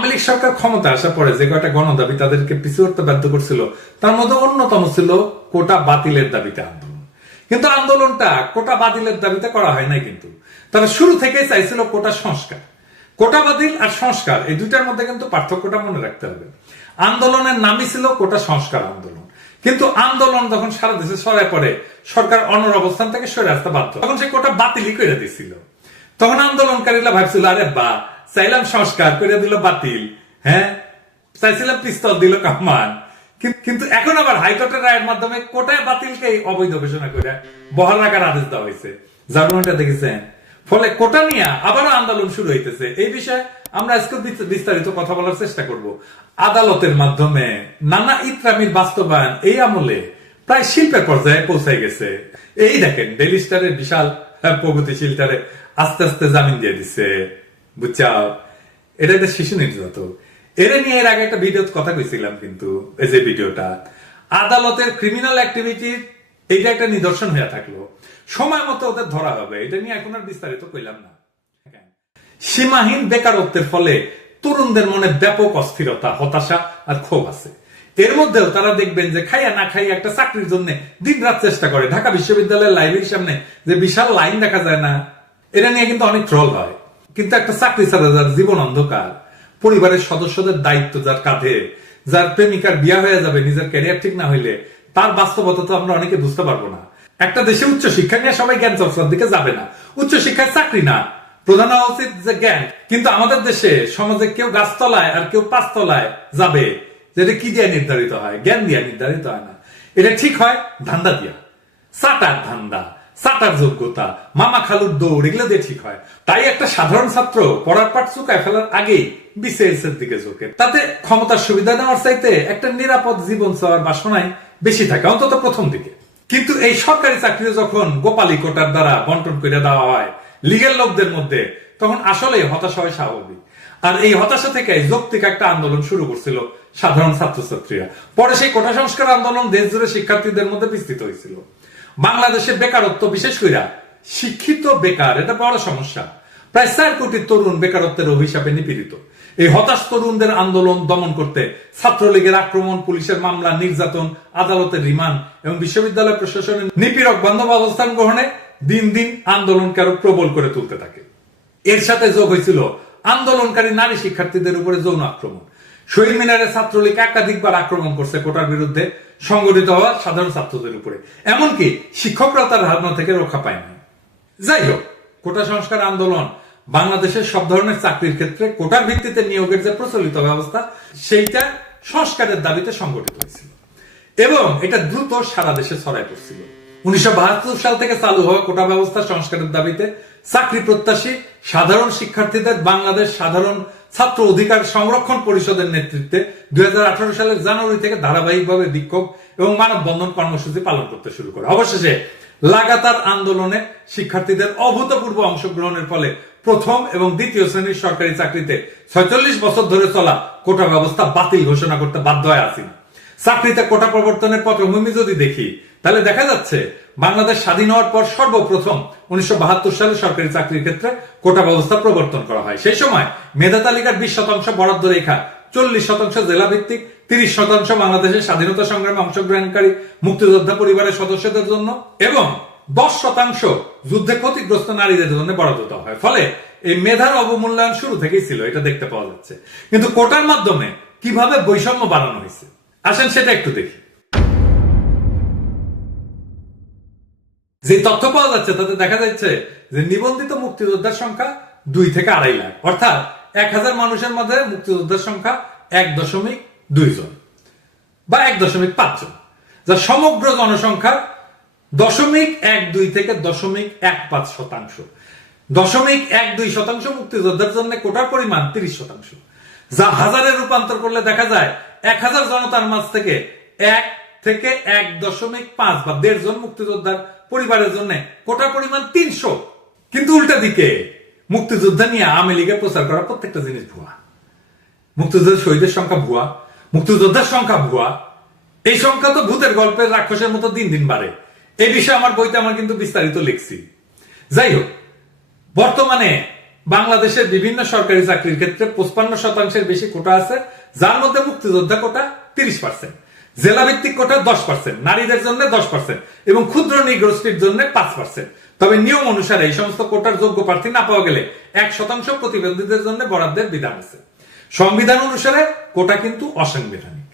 আওয়ামী লীগ সরকার ক্ষমতা আসার পরে যে কয়টা গণদাবি তাদেরকে পিছু হতে বাধ্য করছিল, তার মধ্যে অন্যতম ছিল কোটা বাতিলের দাবিতে আন্দোলন। কিন্তু আন্দোলনটা কোটা বাতিলের দাবিতে করা হয় নাই কিন্তু। তারা শুরু থেকেই চাইছিল কোটা সংস্কার। কোটা বাতিল আর সংস্কার, এই দুইটার মধ্যে কিন্তু পার্থক্যটা মনে রাখতে হবে। আন্দোলনের নামই ছিল কোটা সংস্কার আন্দোলন। কিন্তু আন্দোলন যখন সারা দেশে সরাই পড়ে, সরকার অনর অবস্থান থেকে সরে আসতে বাধ্য। তখন সে কোটা বাতিলই করে দিছিল। তখন আন্দোলনকারীরা ভাবছিল, আরে বা চাইলাম সংস্কার করে দিল বাতিল হ্যাঁ? চাইছিলাম পিস্তল দিল কামান। কিন্তু এখন আবার হাইকোর্টের রায়ের মাধ্যমে কোটায় বাতিলকে অবৈধ ঘোষণা করে বহাল রাখার আদেশ দেওয়া হয়েছে। জার্মানটা দেখেছেন? ফলে কোটা নিয়ে আবারও আন্দোলন শুরু হইতেছে। এই বিষয়ে আমরা আজকে বিস্তারিত কথা বলার চেষ্টা করব। আদালতের মাধ্যমে নানা ইত্রামির বাস্তবায়ন এই আমলে প্রায় শিল্পের পর্যায়ে পৌঁছে গেছে। এই দেখেন ডেলি স্টারের বিশাল প্রগতিশীলটারে আস্তে আস্তে জামিন দিয়ে দিচ্ছে বুঝছাও এটা একটা শিশু নির্যাতন এর নিয়ে এর আগে একটা ভিডিও কথা কইছিলাম কিন্তু, এই যে ভিডিওটা আদালতের ক্রিমিনাল অ্যাক্টিভিটির এইটা একটা নিদর্শন হয়ে থাকল। সময় মতো ওদের ধরা হবে, এটা নিয়ে এখন আর বিস্তারিত কইলাম না। সীমাহীন বেকারত্বের ফলে তরুণদের মনে ব্যাপক অস্থিরতা, হতাশা আর ক্ষোভ আছে। এর মধ্যেও তারা দেখবেন যে খাইয়া না খাইয়া একটা চাকরির জন্য দিন রাত চেষ্টা করে। ঢাকা বিশ্ববিদ্যালয়ের লাইব্রেরির সামনে যে বিশাল লাইন দেখা যায় না, এটা নিয়ে কিন্তু অনেক ট্রল হয়। কিন্তু একটা চাকরি ছাড়া যার জীবন অন্ধকার, পরিবারের সদস্যদের দায়িত্ব যার কাঁধে, যার প্রেমিকার বিয়া হয়ে যাবে, নিজের ক্যারিয়ার ঠিক না হইলে, তার বাস্তবতা তো আমরা অনেকে বুঝতে পারব না। একটা দেশে উচ্চ শিক্ষা নিয়ে সবাই জ্ঞান চর্চার দিকে যাবে না। উচ্চ শিক্ষায় চাকরি না। প্রধান হওয়া উচিত যে জ্ঞান। কিন্তু আমাদের দেশে, সমাজে কেউ গাছতলায় আর কেউ পাঁচতলায় যাবে, যেটা কি দিয়ে নির্ধারিত হয়? জ্ঞান দিয়ে নির্ধারিত হয় না। এটা ঠিক হয় ধান্দা দিয়া। সাটার ধান্দা। সাটার যোগ্যতা, মামা খালুর দৌড়, এগুলো দিয়ে ঠিক হয়। তাই একটা সাধারণ ছাত্র পড়ার পাঠ চুকায় ফেলার আগেই বিসিএস এর দিকে ঝোঁকে। তাতে ক্ষমতার সুবিধা নেওয়ার চাইতে একটা নিরাপদ জীবন চাওয়ার বাসনাই বেশি থাকে, অন্তত প্রথম দিকে। কিন্তু এই সরকারি চাকরি যখন গোপালী কোটার দ্বারা বন্টন করে দেওয়া হয় লিগেল লোকদের মধ্যে, তখন আসলে হতাশা হয় স্বাভাবিক। আর এই হতাশা থেকে যৌক্তিক একটা আন্দোলন শুরু করছিল সাধারণ ছাত্রছাত্রীরা। পরে সেই কোটা সংস্কার আন্দোলন দেশ জুড়ে শিক্ষার্থীদের মধ্যে বিস্তৃত হয়েছিল। বাংলাদেশে বেকারত্ব বিশেষ কইরা শিক্ষিত বেকার, এটা বড় সমস্যা। প্রায় চার কোটি তরুণ বেকারত্বের অভিশাপে নিপীড়িত। এই হতাশ তরুণদের আন্দোলন দমন করতে ছাত্রলীগের আক্রমণ, পুলিশের মামলা, নির্যাতন, আদালতের রিমান্ড এবং বিশ্ববিদ্যালয় প্রশাসনের নিপীড়ক বান্ধব অবস্থান গ্রহণে দিন দিন আন্দোলনকে আরও প্রবল করে তুলতে থাকে। এর সাথে যোগ হয়েছিল আন্দোলনকারী নারী শিক্ষার্থীদের উপরে যৌন আক্রমণ। শহীদ মিনারে ছাত্রলীগ একাধিকবার আক্রমণ করছে কোটার বিরুদ্ধে। সংগঠিত হওয়া সাধারণ ছাত্রদের উপরে। এমনকি শিক্ষকরা তার হামলা থেকে রক্ষা পায়নি যাই হোক, কোটা সংস্কার আন্দোলন বাংলাদেশের সব ধরনের চাকরির ক্ষেত্রে কোটার ভিত্তিতে নিয়োগের যে প্রচলিত ব্যবস্থা, সেইটা সংস্কারের দাবিতে সংগঠিত হয়েছিল। এবং এটা দ্রুত সারা দেশে ছড়াই পড়ছিল। উনিশশো বাহাত্তর সাল থেকে চালু হওয়া কোটা ব্যবস্থা সংস্কারের দাবিতে চাকরি প্রত্যাশী সাধারণ শিক্ষার্থীদের বাংলাদেশ সাধারণ ছাত্র অধিকার সংরক্ষণ পরিষদের নেতৃত্বে দুই হাজার আঠারো সালের জানুয়ারি থেকে ধারাবাহিকভাবে বিক্ষোভ এবং মানববন্ধন কর্মসূচি পালন করতে শুরু করে। অবশেষে লাগাতার আন্দোলনে শিক্ষার্থীদের অভূতপূর্ব অংশগ্রহণের ফলে প্রথম এবং দ্বিতীয় শ্রেণির সরকারি চাকরিতে ছয়চল্লিশ বছর ধরে চলা কোটা ব্যবস্থা বাতিল ঘোষণা করতে বাধ্য হয় আসিনা চাকরিতে কোটা প্রবর্তনের পটভূমি যদি দেখি, তাহলে দেখা যাচ্ছে বাংলাদেশ স্বাধীন হওয়ার পর সর্বপ্রথম উনিশশো সালে সরকারি চাকরির ক্ষেত্রে কোটা ব্যবস্থা প্রবর্তন করা হয়। সেই সময় মেধা তালিকার বিশ শতাংশ বরাদ্দ রেখা, চল্লিশ শতাংশ জেলা ভিত্তিক তিরিশ শতাংশ বাংলাদেশের স্বাধীনতা সংগ্রামে অংশগ্রহণকারী মুক্তিযোদ্ধা পরিবারের সদস্যদের জন্য এবং দশ শতাংশ যুদ্ধে ক্ষতিগ্রস্ত নারীদের জন্য বরাদ্দ হয়। ফলে এই মেধার অবমূল্যায়ন শুরু থেকেই ছিল, এটা দেখতে পাওয়া যাচ্ছে। কিন্তু কোটার মাধ্যমে কীভাবে বৈষম্য বাড়ানো হয়েছে? আসেন সেটা একটু দেখি। যে তথ্য পাওয়া যাচ্ছে, তাতে দেখা যাচ্ছে যে নিবন্ধিত মুক্তিযোদ্ধার সংখ্যা দুই থেকে আড়াই লাখ। অর্থাৎ এক হাজার মানুষের মধ্যে মুক্তিযোদ্ধার সংখ্যা এক দশমিক দুই জন বা এক দশমিক পাঁচ জন, যা সমগ্র জনসংখ্যার দশমিক এক দুই থেকে দশমিক এক পাঁচ শতাংশ। দশমিক এক দুই শতাংশ মুক্তিযোদ্ধার জন্য কোটার পরিমাণ তিরিশ শতাংশ, যা হাজারে রূপান্তর করলে দেখা যায় এক হাজার জনতার মাঝ থেকে এক থেকে এক দশমিক পাঁচ বা দেড় জন মুক্তিযোদ্ধার পরিবারের জন্য কোটার পরিমাণ তিনশো। কিন্তু উল্টা দিকে, মুক্তিযোদ্ধা নিয়ে আওয়ামী লীগের প্রচার করা প্রত্যেকটা জিনিস ভুয়া। মুক্তিযোদ্ধার শহীদের সংখ্যা ভুয়া, মুক্তিযোদ্ধার সংখ্যা ভুয়া। এই সংখ্যা তো ভূতের গল্পের রাক্ষসের মতো দিন দিন বাড়ে। এই বিষয়ে আমার বইতে আমার কিন্তু বিস্তারিত লিখছি। যাই হোক, বর্তমানে বাংলাদেশের বিভিন্ন সরকারি চাকরির ক্ষেত্রে পঁচপান্ন শতাংশের বেশি কোটা আছে, যার মধ্যে মুক্তিযোদ্ধা কোটা তিরিশ পার্সেন্ট জেলা ভিত্তিক কোটা দশ পার্সেন্ট নারীদের জন্য দশ পার্সেন্ট এবং ক্ষুদ্র নিগোষ্ঠীর জন্য পাঁচ পার্সেন্ট তবে নিয়ম অনুসারে এই সমস্ত কোটার যোগ্য প্রার্থী না পাওয়া গেলে এক শতাংশ প্রতিবন্ধীদের জন্য বরাদ্দের বিধান আছে। সংবিধান অনুসারে কোটা কিন্তু অসাংবিধানিক।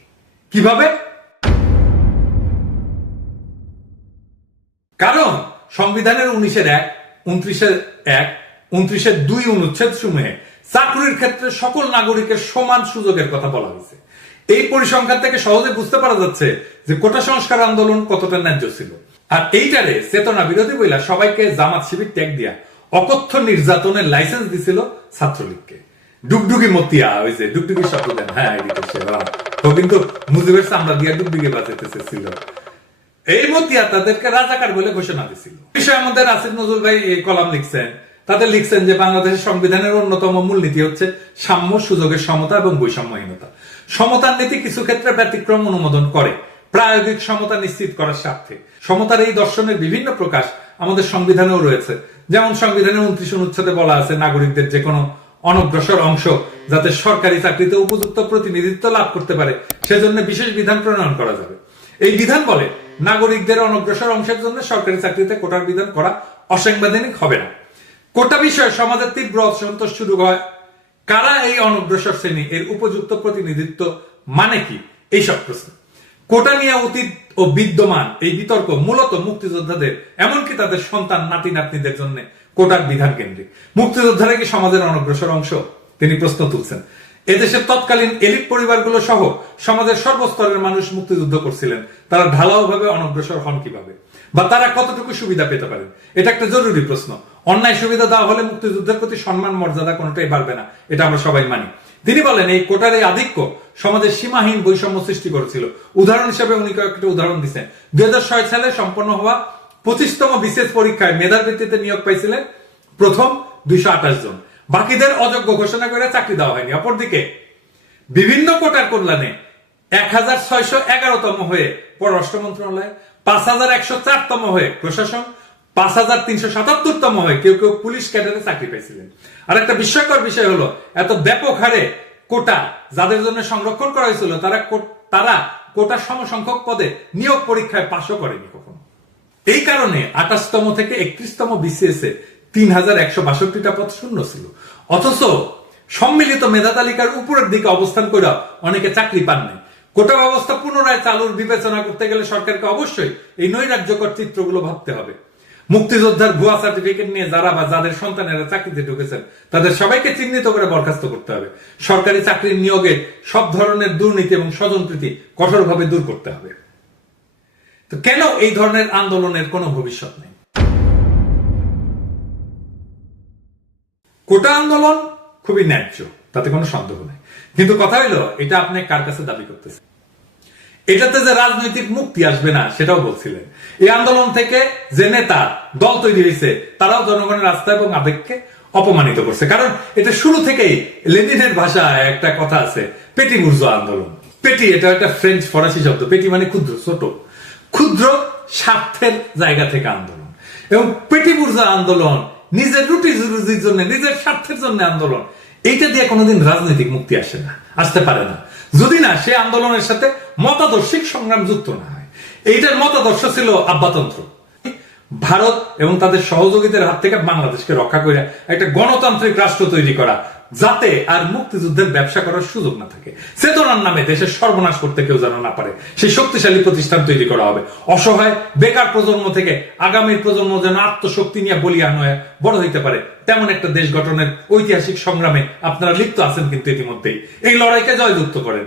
কীভাবে? কারণ সংবিধানের উনিশের এক, উনত্রিশের এক উনত্রিশের দুই অনুচ্ছেদ সমূহে চাকরির ক্ষেত্রে সকল নাগরিকের সমান সুযোগের কথা বলা হয়েছে। এই পরিসংখ্যান থেকে সহজে বুঝতে পারা যাচ্ছে যে কোটা সংস্কার আন্দোলন কতটা ন্যায্য ছিল। আর এইটারে চেতনা বিরোধী বইলা সবাইকে জামাত শিবির ট্যাগ দিয়া অকথ্য নির্যাতনের লাইসেন্স দিছিল ছাত্রলীগকে। ডুগডুগি মতিয়া, ওই যে ডুগডুগি দেন। হ্যাঁ। তো কিন্তু মুজিবের চামড়া দিয়া ডুগডুগি বাজাইতে ছিল। এই মতিয়া তাদেরকে রাজাকার বলে ঘোষণা দিছিল। বিষয়ে আমাদের আসিফ নজরুল ভাই কলাম লিখছেন তাদের লিখছেন যে বাংলাদেশের সংবিধানের অন্যতম মূলনীতি হচ্ছে সাম্য, সুযোগের সমতা এবং বৈষম্যহীনতা। সমতার নীতি কিছু ক্ষেত্রে ব্যতিক্রম অনুমোদন করে, প্রায়োগিক সমতা নিশ্চিত করার স্বার্থে। সমতার এই দর্শনের বিভিন্ন প্রকাশ আমাদের সংবিধানেও রয়েছে। যেমন সংবিধানের উনত্রিশ অনুচ্ছেদে বলা আছে, নাগরিকদের যে কোনো অনগ্রসর অংশ যাতে সরকারি চাকরিতে উপযুক্ত প্রতিনিধিত্ব লাভ করতে পারে, সেজন্য বিশেষ বিধান প্রণয়ন করা যাবে। এই বিধান বলে, নাগরিকদের অনগ্রসর অংশের জন্য সরকারি চাকরিতে কোটার বিধান করা অসাংবিধানিক হবে না। কোটা বিষয়ে সমাজের তীব্র অসন্তোষ শুরু হয়। কারা এই অনগ্রসর শ্রেণি? এর উপযুক্ত প্রতিনিধিত্ব মানে কি? এইসব প্রশ্ন। কোটা নিয়ে অতীত ও বিদ্যমান এই বিতর্ক মূলত মুক্তিযোদ্ধাদের, এমনকি তাদের সন্তান, নাতি, নাতনিদের জন্য কোটার বিধান কেন্দ্রিক। মুক্তিযোদ্ধারা কি সমাজের অনগ্রসর অংশ? তিনি প্রশ্ন তুলছেন। এদেশের তৎকালীন এলিট পরিবারগুলো সহ সমাজের সর্বস্তরের মানুষ মুক্তিযুদ্ধ করছিলেন। তারা ঢালাওভাবে অনগ্রসর হন কীভাবে? বা তারা কতটুকু সুবিধা পেতে পারেন এটা একটা জরুরি প্রশ্ন। অন্যায় সুবিধা দেওয়া হলে মুক্তিযুদ্ধের প্রতি সম্মান, মর্যাদা কোনোটাই বাড়বে না। এটা আমরা সবাই মানি। তিনি বলেন, এই কোটার আধিক্য সমাজের সীমাহীন বৈষম্য সৃষ্টি করেছিল। উদাহরণ হিসেবে উনি কয়েকটা উদাহরণ দিচ্ছেন। দুই হাজার ছয় সালে সম্পন্ন হওয়া পঁচিশতম বিশেষ পরীক্ষায় মেধার ভিত্তিতে নিয়োগ পাইছিলেন প্রথম দুইশো আঠাশ জন। বাকিদের অযোগ্য ঘোষণা করে চাকরি দেওয়া হয়নি। অপরদিকে, বিভিন্ন কোটার কল্যাণে এক হাজার ছয়শো এগারোতম হয়ে পররাষ্ট্র মন্ত্রণালয় পাঁচ হাজার একশো চারতম হয়ে প্রশাসন, পাঁচ হাজার তিনশো সাতাত্তরতম হয়ে কেউ কেউ পুলিশ ক্যাডারে চাকরি পাইছিলেন। আর একটা বিস্ময়কর বিষয় হলো, এত ব্যাপক হারে কোটা যাদের জন্য সংরক্ষণ করা হয়েছিল, তারা তারা কোটা সমসংখ্যক পদে নিয়োগ পরীক্ষায় পাশও করেনি কখনো। এই কারণে আঠাশতম থেকে একত্রিশতম বিসিএস এ তিন হাজার একশো বাষট্টিটা পদ শূন্য ছিল। অথচ সম্মিলিত মেধা তালিকার উপরের দিকে অবস্থান করে অনেকে চাকরি পাননি। কোটা ব্যবস্থা পুনরায় চালুর বিবেচনা করতে গেলে সরকারকে অবশ্যই এই নৈরাজ্যকর চিত্রগুলো ভাবতে হবে। মুক্তিযোদ্ধার ভুয়া সার্টিফিকেট নিয়ে যারা বা যাদের সন্তানেরা চাকরিতে ঢুকেছেন, তাদের সবাইকে চিহ্নিত করে বরখাস্ত করতে হবে। সরকারি চাকরির নিয়োগে সব ধরনের দুর্নীতি এবং স্বজনপ্রীতি কঠোরভাবে দূর করতে হবে। তো কেন এই ধরনের আন্দোলনের কোনো ভবিষ্যৎ নেই? কোটা আন্দোলন খুবই ন্যায্য। তাতে কোনো সন্দেহ নেই। কিন্তু কথা হইল, এটা আপনি কার কাছে দাবি করতেছেন? এটাতে যে রাজনৈতিক মুক্তি আসবে না, সেটাও বলছিলেন। এই আন্দোলন থেকে যে নেতা দল তৈরি হয়েছে, তারাও জনগণের আস্থা এবং আবেগকে অপমানিত করছে। কারণ এটা শুরু থেকেই লেনিনের ভাষায় একটা কথা আছে, পেটি বুর্জ আন্দোলন। পেটি, এটা একটা ফ্রেঞ্চ ফরাসি শব্দ। পেটি মানে ক্ষুদ্র, ছোট। ক্ষুদ্র স্বার্থের জায়গা থেকে আন্দোলন। এবং পেটি বুর্জা আন্দোলন নিজের রুটি রুজির জন্য, নিজের স্বার্থের জন্য আন্দোলন। এইটা দিয়ে কোনোদিন রাজনৈতিক মুক্তি আসে না, আসতে পারে না। যদি না, সে আন্দোলনের সাথে মতাদর্শিক সংগ্রাম যুক্ত না হয়। এইটার মতাদর্শ ছিল আব্বাতন্ত্র। ভারত এবং তাদের সহযোগীদের হাত থেকে বাংলাদেশকে রক্ষা করে একটা গণতান্ত্রিক রাষ্ট্র তৈরি করা। যাতে আর মুক্তিযুদ্ধের ব্যবসা করার সুযোগ না থাকে। চেতনার নামে দেশের সর্বনাশ করতে কেউ যেন না পারে। সেই শক্তিশালী প্রতিষ্ঠান তৈরি করা হবে। অসহায়, বেকার প্রজন্ম থেকে আগামী প্রজন্ম যেন আত্মশক্তি নিয়ে বলিয়ান হয়ে বড় হইতে পারে। তেমন একটা দেশ গঠনের ঐতিহাসিক সংগ্রামে আপনারা লিপ্ত আছেন কিন্তু ইতিমধ্যেই। এই লড়াইকে জয়যুক্ত করেন।